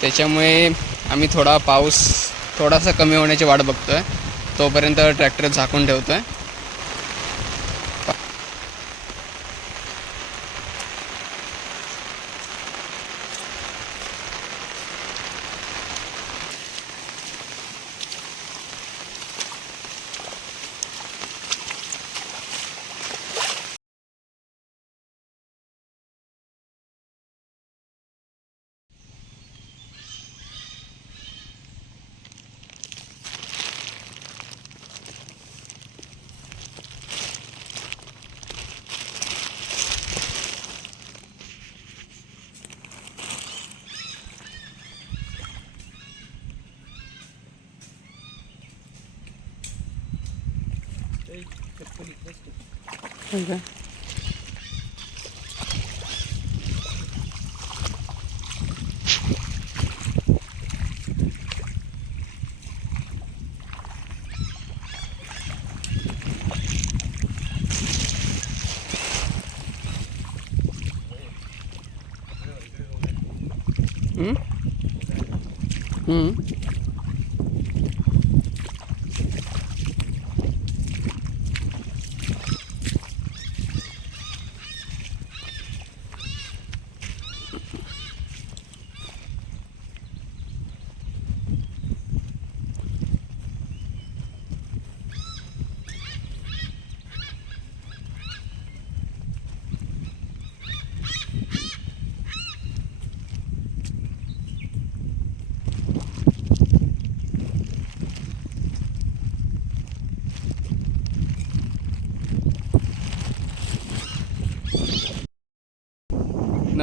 त्याच्यामुळे आम्ही थोडा पाऊस थोडासा कमी होण्याची वाट बघतो आहे तोपर्यंत ट्रॅक्टर झाकून ठेवतो आहे 그러니까. 응? 응?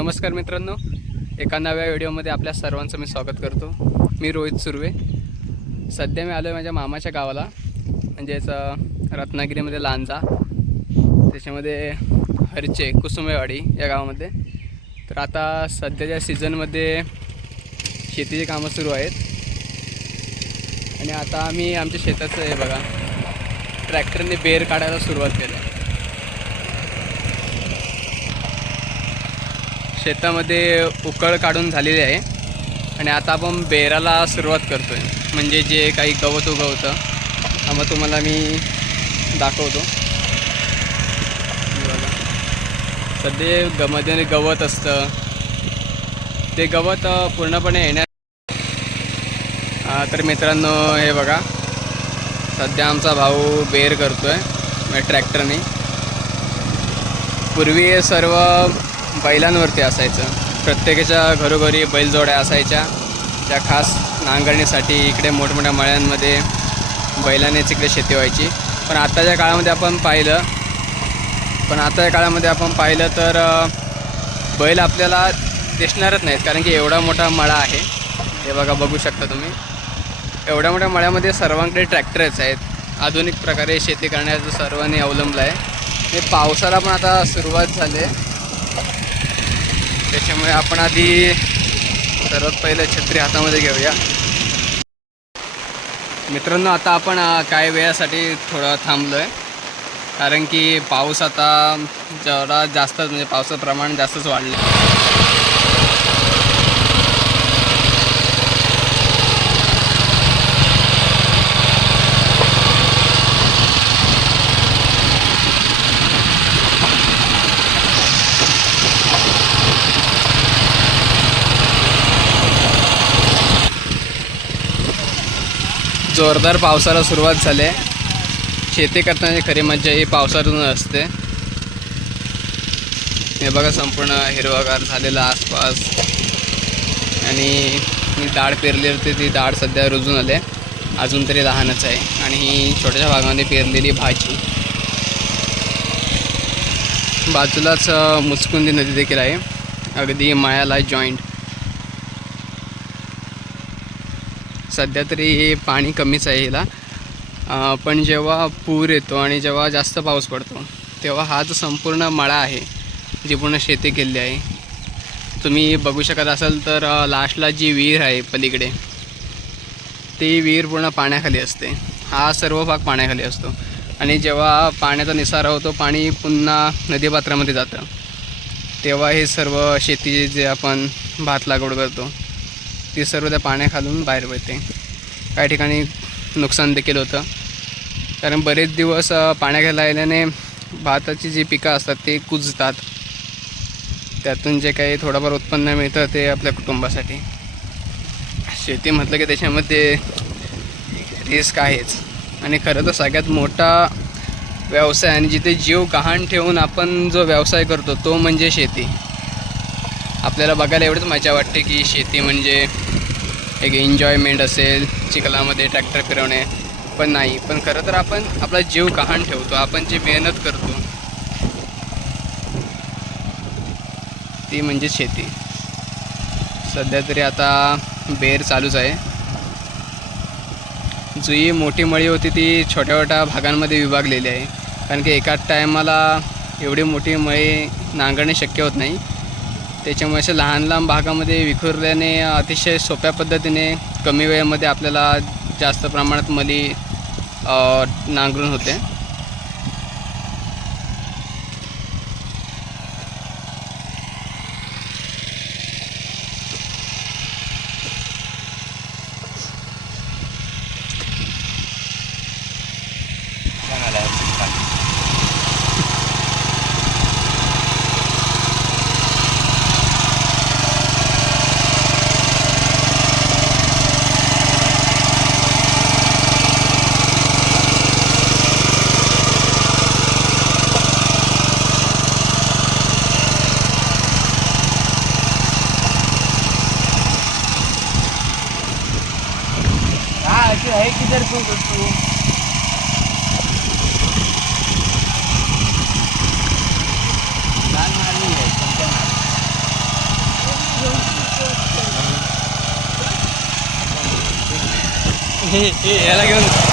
नमस्कार मित्रांनो. एका नव्या व्हिडिओमध्ये आपल्या सर्वांचं मी स्वागत करतो. मी रोहित सुर्वे. सध्या मी आलो आहे माझ्या मामाच्या गावाला. म्हणजेच रत्नागिरीमध्ये लांजा. त्याच्यामध्ये हरचे कुसुमेवाडी या गावामध्ये. तर आता सध्याच्या सीझनमध्ये शेतीची कामं सुरू आहेत. आणि आता आम्ही आमच्या शेताचं हे बघा ट्रॅक्टरने बेर काढायला सुरुवात केली आहे शेतामध्ये उकळ काढून झालेली आहे. आणि आता आपण बेराला सुरुवात करतो आहे म्हणजे जे काही गवत उगवतं हा मग तुम्हाला मी दाखवतो. सध्या गमध्ये गवत असतं ते गवत पूर्णपणे येण्या तर मित्रांनो हे बघा. सध्या आमचा भाऊ बेर करतो आहे ट्रॅक्टरने. पूर्वी सर्व बैलांवरती असायचं. प्रत्येकाच्या घरोघरी बैलजोड्या असायच्या. त्या खास नांगरणीसाठी इकडे मोठमोठ्या मळ्यांमध्ये बैलानेच इकडे शेती व्हायची. पण आत्ताच्या काळामध्ये आपण पाहिलं पण आताच्या काळामध्ये आपण पाहिलं तर बैल आपल्याला दिसणारच नाहीत. कारण की एवढा मोठा मळा आहे. हे बघा बघू शकता तुम्ही. एवढ्या मोठ्या मळ्यामध्ये सर्वांकडे ट्रॅक्टरच आहेत. आधुनिक प्रकारे शेती करण्याचं सर्वांनी अवलंबलं आहे. हे पावसाला पण आता सुरुवात झाली आहे. त्याच्यामुळे आपण आधी सर्वात पहिले छत्री हातामध्ये घेऊया. मित्रांनो आता आपण काही वेळासाठी थोडं थांबलो आहे कारण की पाऊस आता जेवढा जास्त म्हणजे पावसाचं प्रमाण जास्तच वाढलं जोरदार पावसाला सुरुवात झाली आहे. शेती करताना खरी मज्जा ही पावसातून असते. हे बघा संपूर्ण हिरवागार झालेलं आसपास. आणि मी डाळ पेरली होती ती डाळ सध्या रुजून आले अजून तरी लहानच आहे. आणि ही छोट्याशा भागामध्ये पेरलेली भाजी. बाजूलाच मुचकुंदी नदी देखील आहे. अगदी मायाला जॉईंट सध्या तरी पाणी कमीच आहे हिला. पण जेव्हा पूर येतो आणि जेव्हा जास्त पाऊस पडतो तेव्हा हा जो संपूर्ण मळा आहे जी पूर्ण शेती केलेली आहे. तुम्ही बघू शकत असाल तर लास्टला जी विहीर आहे पलीकडे ती विहीर पूर्ण पाण्याखाली असते. हा सर्व भाग पाण्याखाली असतो. आणि जेव्हा पाण्याचा निसारा होतो पाणी पुन्हा नदीपात्रामध्ये जातं. तेव्हा हे सर्व शेती जे आपण भात लागवड करतो ती सर्व त्या पाण्याखालून बाहेर पडते. काही ठिकाणी नुकसान देखील होतं. कारण बरेच दिवस पाण्याखाली राहिल्याने भाताची जी पिकं असतात ते कुजतात. त्यातून जे काही थोडंफार उत्पन्न मिळतं ते आपल्या कुटुंबासाठी. शेती म्हटलं की त्याच्यामध्ये रिस्क आहेच. आणि खरं तर सगळ्यात मोठा व्यवसाय आणि जिथे जीव गहाण ठेवून आपण जो व्यवसाय करतो तो म्हणजे शेती. आपल्याला बघायला एवढंच मजा वाटते की शेती म्हणजे एक एन्जॉयमेंट असेल चिखलामध्ये ट्रॅक्टर फिरवणे. पण नाही पण खरं तर आपण आपला जीव गहाण ठेवतो आपण जी मेहनत करतो ती म्हणजे शेती. सध्या तरी आता बेर चालूच आहे. जी मोठी मळी होती ती छोट्या छोट्या भागांमध्ये विभागलेली आहे. कारण की एका टायमाला एवढी मोठी मळी नांगरणे शक्य होत नाही. त्याच्यामुळे अशा लहान लहान भागामध्ये विखुरल्याने अतिशय सोप्या पद्धतीने कमी वेळेमध्ये आपल्याला जास्त प्रमाणात मली नांगरून होते है किधर तू तू हे हे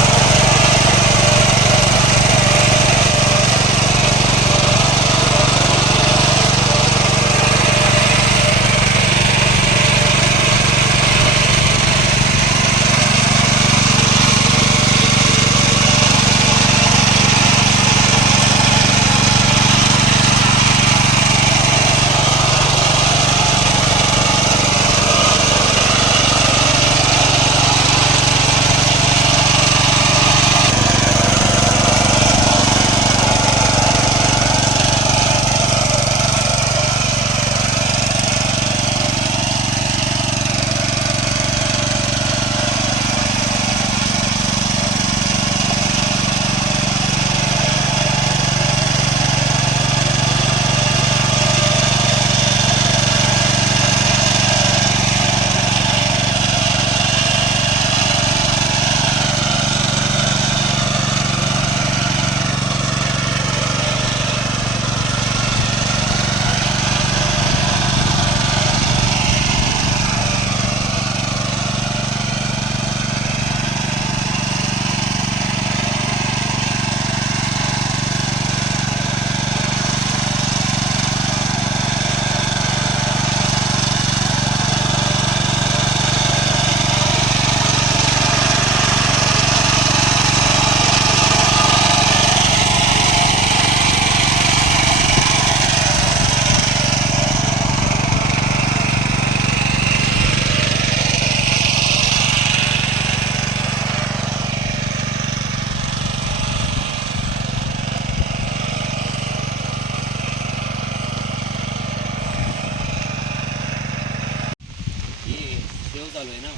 चालू आहे ना?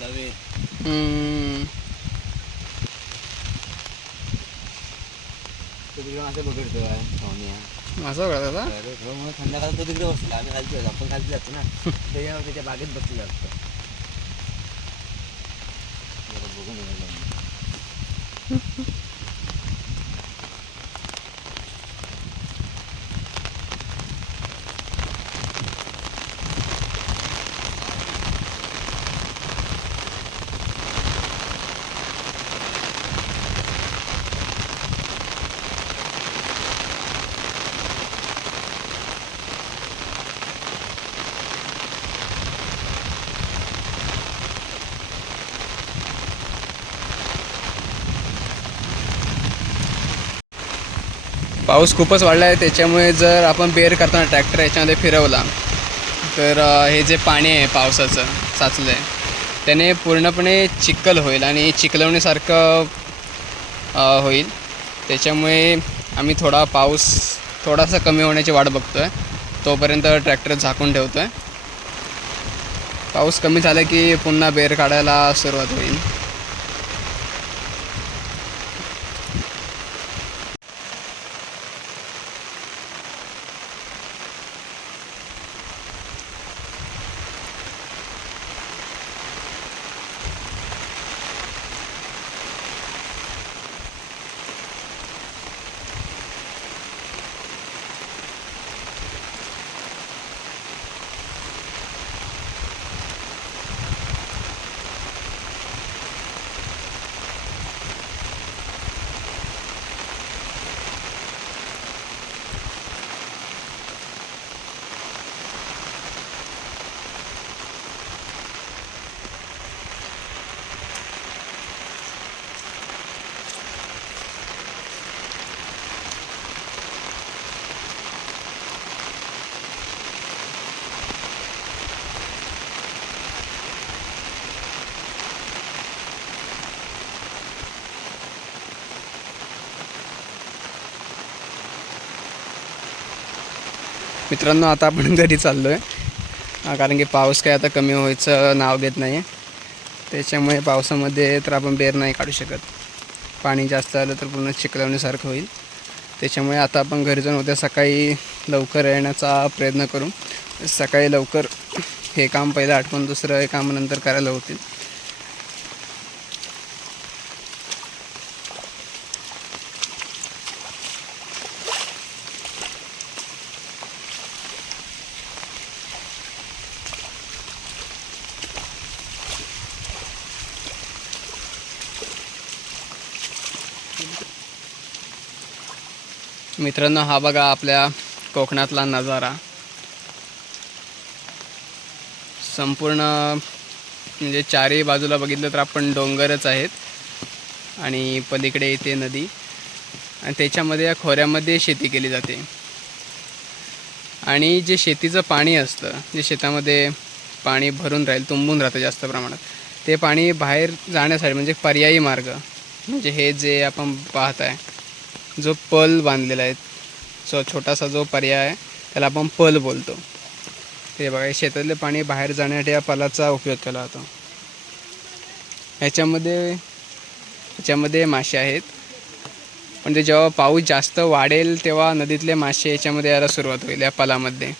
लवे हम्म, तो तिकडे असं बघितलं काय असं कळत आता अरे मग संध्याकाळी तो तिकडे बसला आम्ही खालती होतो आपण खालती जातो ना. त्याच्यावर त्याच्या बागेत बसलेलं असतं बघून पाऊस खूपच वाढला आहे त्याच्यामुळे जर आपण बेअर करताना ट्रॅक्टर याच्यामध्ये फिरवला तर हे जे पाणी आहे पावसाचं साचलं आहे त्याने पूर्णपणे चिखल होईल आणि चिखलवण्यासारखं होईल. त्याच्यामुळे आम्ही थोडा पाऊस थोडासा कमी होण्याची वाट बघतो आहे तोपर्यंत ट्रॅक्टर झाकून ठेवतो आहे पाऊस कमी झाला की पुन्हा बेर काढायला सुरुवात होईल. मित्रांनो आता आपण घरी चाललो आहे कारण की पाऊस काय आता कमी व्हायचं नाव घेत नाही त्याच्यामुळे पावसामध्ये तर आपण बेर नाही काढू शकत. पाणी जास्त आलं तर पूर्ण चिखलवण्यासारखं होईल. त्याच्यामुळे आता आपण घरी जाऊन उद्या सकाळी लवकर येण्याचा प्रयत्न करू. सकाळी लवकर हे काम पहिलं आठवून दुसरं हे काम नंतर करायला होतील. मित्रांनो हा बघा आपल्या कोकणातला नजारा. संपूर्ण म्हणजे चारही बाजूला बघितलं तर आपण डोंगरच आहेत. आणि पलीकडे येते नदी. आणि त्याच्यामध्ये या खोऱ्यामध्ये शेती केली जाते. आणि जे शेतीचं पाणी असतं जे शेतामध्ये पाणी भरून राहील तुंबून राहतं जास्त प्रमाणात ते पाणी बाहेर जाण्यासाठी म्हणजे पर्यायी मार्ग म्हणजे हे जे आपण पाहत आहे जो पल बांधलेला आहे जो छोटासा जो पर्याय आहे त्याला आपण पल बोलतो. ते बघा शेतातले पाणी बाहेर जाण्यासाठी या पलाचा उपयोग केला जातो. ह्याच्यामध्ये ह्याच्यामध्ये मासे आहेत. म्हणजे जेव्हा पाऊस जास्त वाढेल तेव्हा नदीतले मासे याच्यामध्ये यायला सुरुवात होईल या पलामध्ये.